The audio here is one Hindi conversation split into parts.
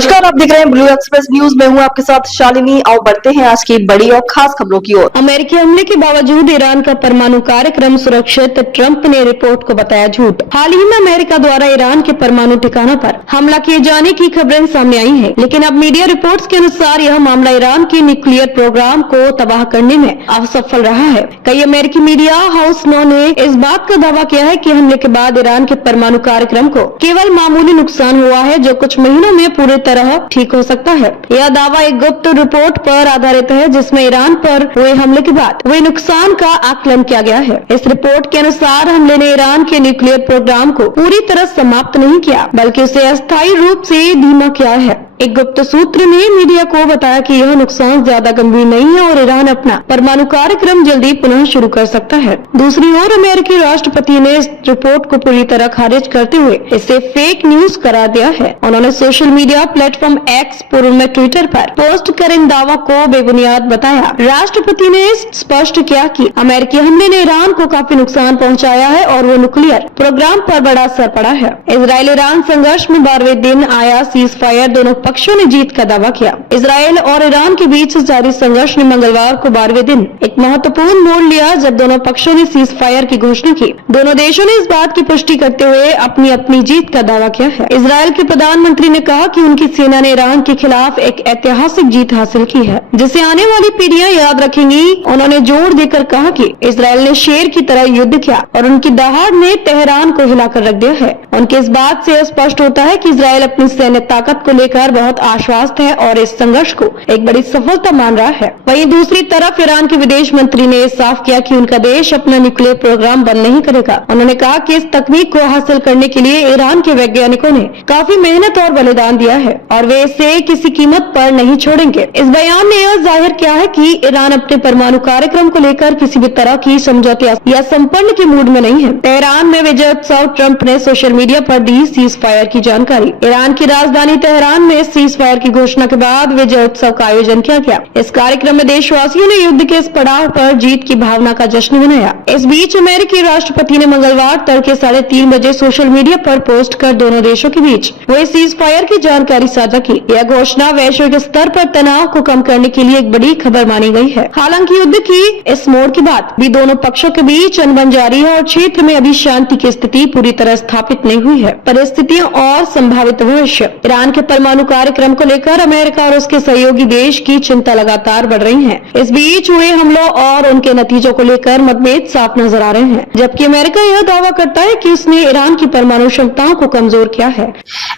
नमस्कार, आप देख रहे हैं ब्लू एक्सप्रेस न्यूज। मैं हूं आपके साथ शालिनी। आओ बढ़ते हैं आज की बड़ी और खास खबरों की ओर। अमेरिकी हमले के बावजूद ईरान का परमाणु कार्यक्रम सुरक्षित, ट्रंप ने रिपोर्ट को बताया झूठ। हाल ही में अमेरिका द्वारा ईरान के परमाणु ठिकानों पर हमला किए जाने की खबरें सामने आई हैं, लेकिन अब मीडिया रिपोर्ट्स के अनुसार यह मामला ईरान के न्यूक्लियर प्रोग्राम को तबाह करने में असफल रहा है। कई अमेरिकी मीडिया हाउस ने इस बात का दावा किया है कि हमले के बाद ईरान के परमाणु कार्यक्रम को केवल मामूली नुकसान हुआ है, जो कुछ महीनों में पूरी तरह ठीक हो सकता है। यह दावा एक गुप्त रिपोर्ट पर आधारित है, जिसमें ईरान पर हुए हमले के बाद हुए नुकसान का आकलन किया गया है। इस रिपोर्ट के अनुसार हमले ने ईरान के न्यूक्लियर प्रोग्राम को पूरी तरह समाप्त नहीं किया, बल्कि उसे अस्थायी रूप से धीमा किया है। एक गुप्त सूत्र ने मीडिया को बताया कि यह नुकसान ज्यादा गंभीर नहीं है और ईरान अपना परमाणु कार्यक्रम जल्दी पुनः शुरू कर सकता है। दूसरी ओर अमेरिकी राष्ट्रपति ने इस रिपोर्ट को पूरी तरह खारिज करते हुए इसे फेक न्यूज करार दिया है। उन्होंने सोशल मीडिया प्लेटफॉर्म एक्स, पूर्व में ट्विटर पर पोस्ट कर इन दावा को बेबुनियाद बताया। राष्ट्रपति ने स्पष्ट किया कि अमेरिकी हमले ने ईरान को काफी नुकसान पहुँचाया है और वो न्यूक्लियर प्रोग्राम पर बड़ा असर पड़ा है। इजरायल ईरान संघर्ष में 12वें दिन आया सीज फायर, दोनों पक्षों ने जीत का दावा किया। इजरायल और ईरान के बीच जारी संघर्ष ने मंगलवार को 12वें दिन एक महत्वपूर्ण मोड़ लिया, जब दोनों पक्षों ने सीज फायर की घोषणा की। दोनों देशों ने इस बात की पुष्टि करते हुए अपनी अपनी जीत का दावा किया है। इजरायल के प्रधानमंत्री ने कहा कि उनकी सेना ने ईरान के खिलाफ एक ऐतिहासिक जीत हासिल की है, जिसे आने वाली पीढ़ियां याद रखेंगी। उन्होंने जोर देकर कहा कि इजरायल ने शेर की तरह युद्ध किया और उनकी दहाड़ ने तेहरान को हिलाकर रख दिया है। उनके इस बात से स्पष्ट होता है कि इजरायल अपनी सैन्य ताकत को लेकर बहुत आश्वस्त है और इस संघर्ष को एक बड़ी सफलता मान रहा है। वहीं दूसरी तरफ ईरान के विदेश मंत्री ने साफ किया कि उनका देश अपना न्यूक्लियर प्रोग्राम बंद नहीं करेगा। उन्होंने कहा कि इस तकनीक को हासिल करने के लिए ईरान के वैज्ञानिकों ने काफी मेहनत और बलिदान दिया है और वे इसे किसी कीमत पर नहीं छोड़ेंगे। इस बयान ने यह जाहिर किया है कि ईरान अपने परमाणु कार्यक्रम को लेकर किसी भी तरह की समझौते या संपन्न के मूड में नहीं है। तेहरान में विजय उत्सव, ट्रंप ने सोशल मीडिया पर दी सीज फायर की जानकारी। ईरान की राजधानी तेहरान में सीज फायर की घोषणा के बाद विजय उत्सव का आयोजन किया गया। इस कार्यक्रम में देशवासियों ने युद्ध के इस पड़ाव पर जीत की भावना का जश्न मनाया। इस बीच अमेरिकी राष्ट्रपति ने मंगलवार तड़के 3:30 बजे सोशल मीडिया पर पोस्ट कर दोनों देशों के बीच हुए सीज फायर की जानकारी साझा की। यह घोषणा वैश्विक स्तर पर तनाव को कम करने के लिए एक बड़ी खबर मानी गई है। हालांकि युद्ध की इस मोड़ के बाद भी दोनों पक्षों के बीच अनबन जारी है और क्षेत्र में अभी शांति की स्थिति पूरी तरह स्थापित नहीं हुई है। परिस्थितियों और संभावित भविष्य। ईरान के परमाणु कार्यक्रम को लेकर अमेरिका और उसके सहयोगी देश की चिंता लगातार बढ़ रही है। इस बीच हुए हमलों और उनके नतीजों को लेकर मतभेद साफ नजर आ रहे हैं, जबकि अमेरिका यह दावा करता है कि उसने ईरान की परमाणु क्षमताओं को कमजोर किया है।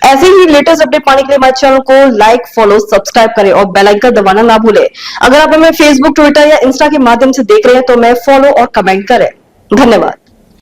ऐसे ही लेटेस्ट अपडेट पाने के लिए हमारे चैनल को लाइक, फॉलो, सब्सक्राइब करें और बेल आइकन दबाना ना भूलें। अगर आप हमें फेसबुक, ट्विटर या इंस्टा के माध्यम से देख रहे हैं तो हमें फॉलो और कमेंट करें। धन्यवाद।